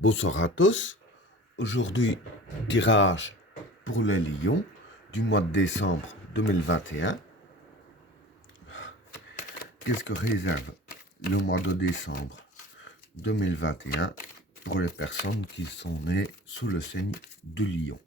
Bonsoir à tous. Aujourd'hui, tirage pour les Lions du mois de décembre 2021. Qu'est-ce que réserve le mois de décembre 2021 pour les personnes qui sont nées sous le signe du Lion?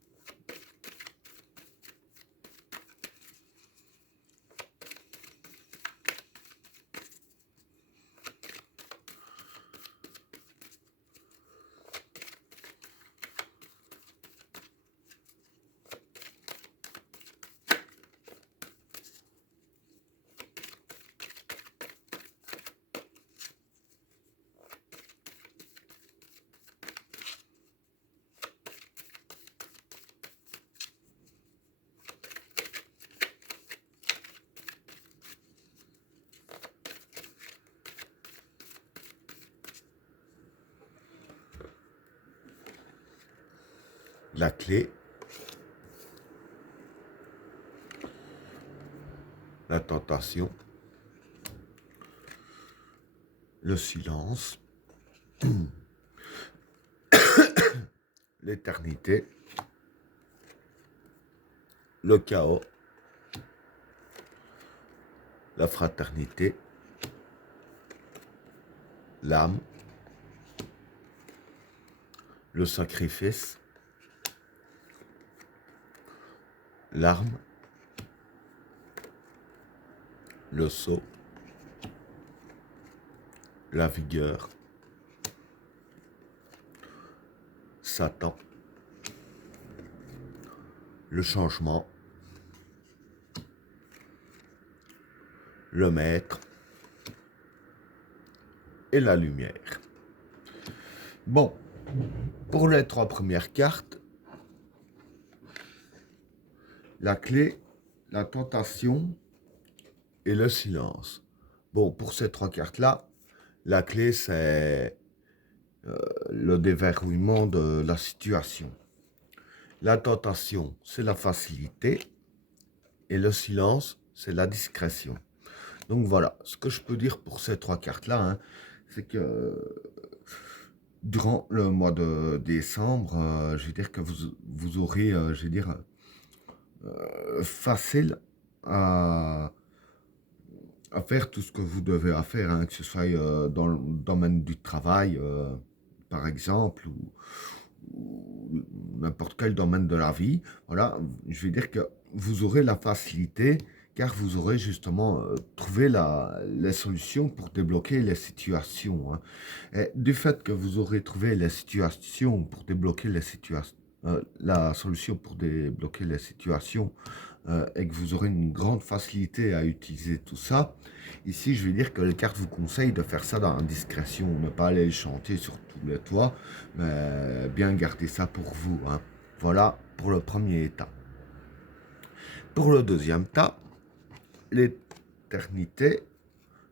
La clé, la tentation, le silence, l'éternité, le chaos, la fraternité, l'âme, le sacrifice, l'arme, le sceau, la vigueur, Satan, le changement, le maître et la lumière. Bon, pour les trois premières cartes, la clé, la tentation et le silence. Bon, pour ces trois cartes-là, la clé, c'est le déverrouillement de la situation. La tentation, c'est la facilité. Et le silence, c'est la discrétion. Donc voilà, ce que je peux dire pour ces trois cartes-là, hein, c'est que durant le mois de décembre, je veux dire que vous aurez, je veux dire, facile à, à faire tout ce que vous devez à faire, hein, que ce soit dans le domaine du travail, par exemple, ou n'importe quel domaine de la vie. Voilà, je veux dire que vous aurez la facilité car vous aurez justement trouvé les solutions pour débloquer les situations, hein. Et du fait que vous aurez trouvé les situations pour débloquer les situations, la solution pour débloquer les situations et que vous aurez une grande facilité à utiliser tout ça, ici je vais dire que les cartes vous conseillent de faire ça dans la discrétion, ne pas aller chanter sur tous les toits, mais bien garder ça pour vous, hein. Voilà pour le premier état. Pour le deuxième état, l'éternité,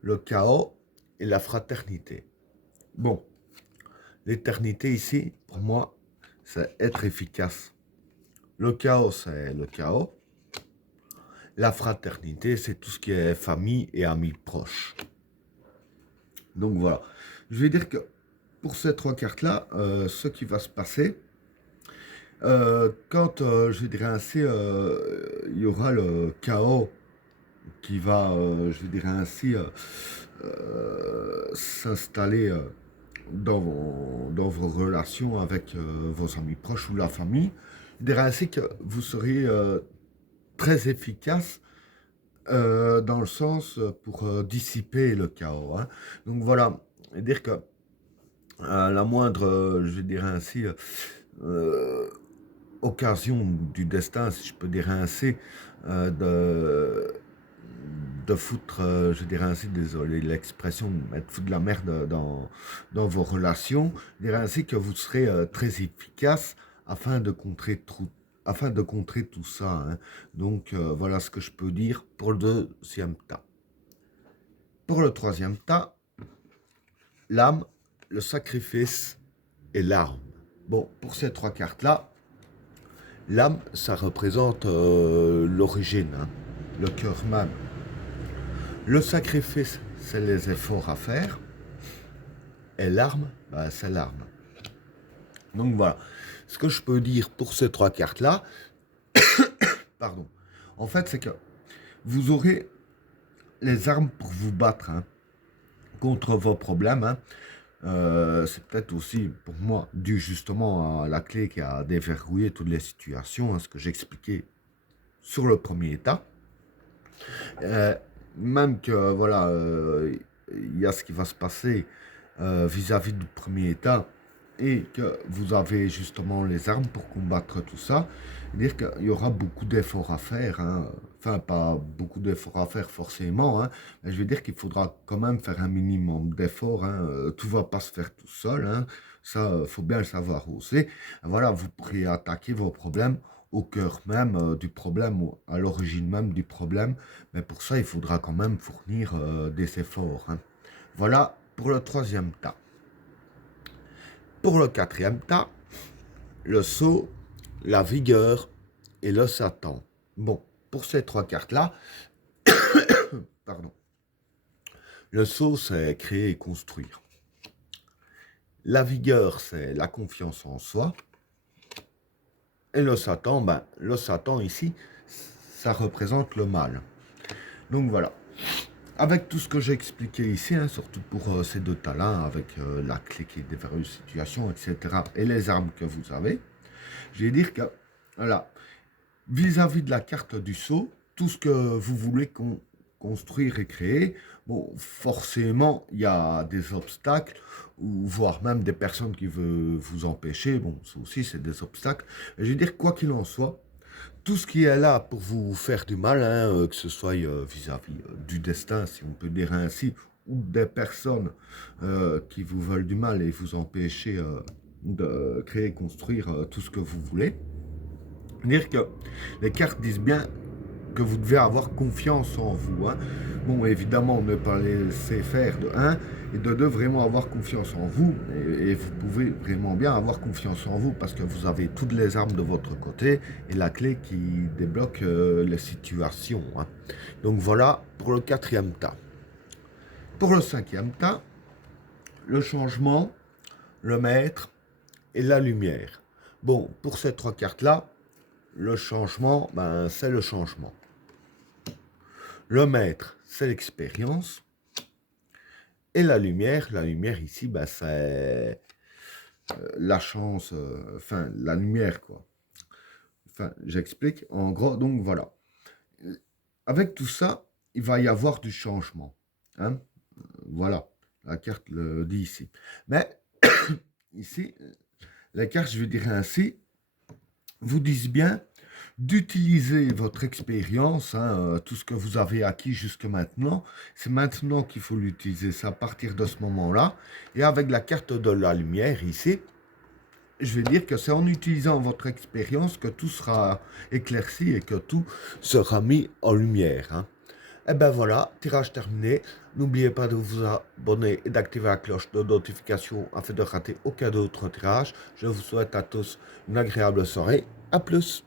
le chaos et la fraternité. Bon, l'éternité ici, pour moi, c'est être efficace. Le chaos, c'est le chaos. La fraternité, c'est tout ce qui est famille et amis proches. Donc voilà. Je vais dire que pour ces trois cartes-là, ce qui va se passer, quand, je dirais ainsi, il y aura le chaos qui va, je dirais ainsi, s'installer dans vos relations avec vos amis proches ou la famille, je dirais ainsi que vous serez très efficace dans le sens pour dissiper le chaos, hein. Donc voilà, dire que la moindre, je dirais ainsi, occasion du destin, si je peux dire ainsi, de foutre, je dirais ainsi, désolé l'expression, mettre foutre de la merde dans vos relations, je dirais ainsi que vous serez très efficace afin de contrer tout ça, hein. Donc voilà ce que je peux dire pour le deuxième tas. Pour le troisième tas, l'âme, le sacrifice et l'arme. Bon, pour ces trois cartes-là, l'âme, ça représente l'origine, hein, le cœur même. Le sacrifice, c'est les efforts à faire. Et l'arme, bah, c'est l'arme. Donc voilà, ce que je peux dire pour ces 3 cartes-là, pardon, en fait, c'est que vous aurez les armes pour vous battre hein, contre vos problèmes. Hein. C'est peut-être aussi, pour moi, dû justement à la clé qui a déverrouillé toutes les situations, hein, ce que j'expliquais sur le premier état. Euh, Même que, voilà, il y a ce qui va se passer vis-à-vis du premier état et que vous avez justement les armes pour combattre tout ça, dire qu'il y aura beaucoup d'efforts à faire, hein. Enfin pas beaucoup d'efforts à faire forcément, hein, mais je veux dire qu'il faudra quand même faire un minimum d'efforts, hein. Tout va pas se faire tout seul, hein. Ça, faut bien le savoir aussi. Voilà, vous pourrez attaquer vos problèmes au cœur même du problème, à l'origine même du problème, mais pour ça, il faudra quand même fournir des efforts, hein. Voilà pour le troisième tas. Pour le quatrième tas, le sceau, la vigueur et le Satan. Bon, pour ces 3 cartes-là, pardon, le sceau, c'est créer et construire. La vigueur, c'est la confiance en soi. Et le Satan ici, ça représente le mal. Donc voilà. Avec tout ce que j'ai expliqué ici, hein, surtout pour ces 2 tas-là, avec la clé qui déverrouille une situation, etc., et les armes que vous avez, je vais dire que, voilà, vis-à-vis de la carte du sceau, tout ce que vous voulez construire et créer, bon, forcément, il y a des obstacles, ou voire même des personnes qui veulent vous empêcher, bon, ça aussi, c'est des obstacles. Je veux dire, quoi qu'il en soit, tout ce qui est là pour vous faire du mal, hein, que ce soit vis-à-vis du destin, si on peut dire ainsi, ou des personnes qui vous veulent du mal et vous empêcher de créer et construire tout ce que vous voulez. Dire que les cartes disent bien que vous devez avoir confiance en vous. Hein. Bon, évidemment, ne pas laisser faire de 1 et de 2, vraiment avoir confiance en vous. Et vous pouvez vraiment bien avoir confiance en vous parce que vous avez toutes les armes de votre côté et la clé qui débloque les situations. Hein. Donc voilà pour le 4e tas. Pour le 5e tas, le changement, le maître et la lumière. Bon, pour ces 3 cartes-là, le changement, ben, c'est le changement. Le maître, c'est l'expérience. Et la lumière ici, ben, c'est la chance, enfin, la lumière, quoi. Enfin, j'explique. En gros, donc voilà. Avec tout ça, il va y avoir du changement. Hein. Voilà, la carte le dit ici. Mais ici, la carte, je veux dire ainsi, vous disent bien d'utiliser votre expérience, hein, tout ce que vous avez acquis jusque maintenant. C'est maintenant qu'il faut l'utiliser, c'est à partir de ce moment-là. Et avec la carte de la lumière ici, je vais dire que c'est en utilisant votre expérience que tout sera éclairci et que tout sera mis en lumière. Hein. Et ben voilà, tirage terminé. N'oubliez pas de vous abonner et d'activer la cloche de notification afin de rater aucun autre tirage. Je vous souhaite à tous une agréable soirée. À plus.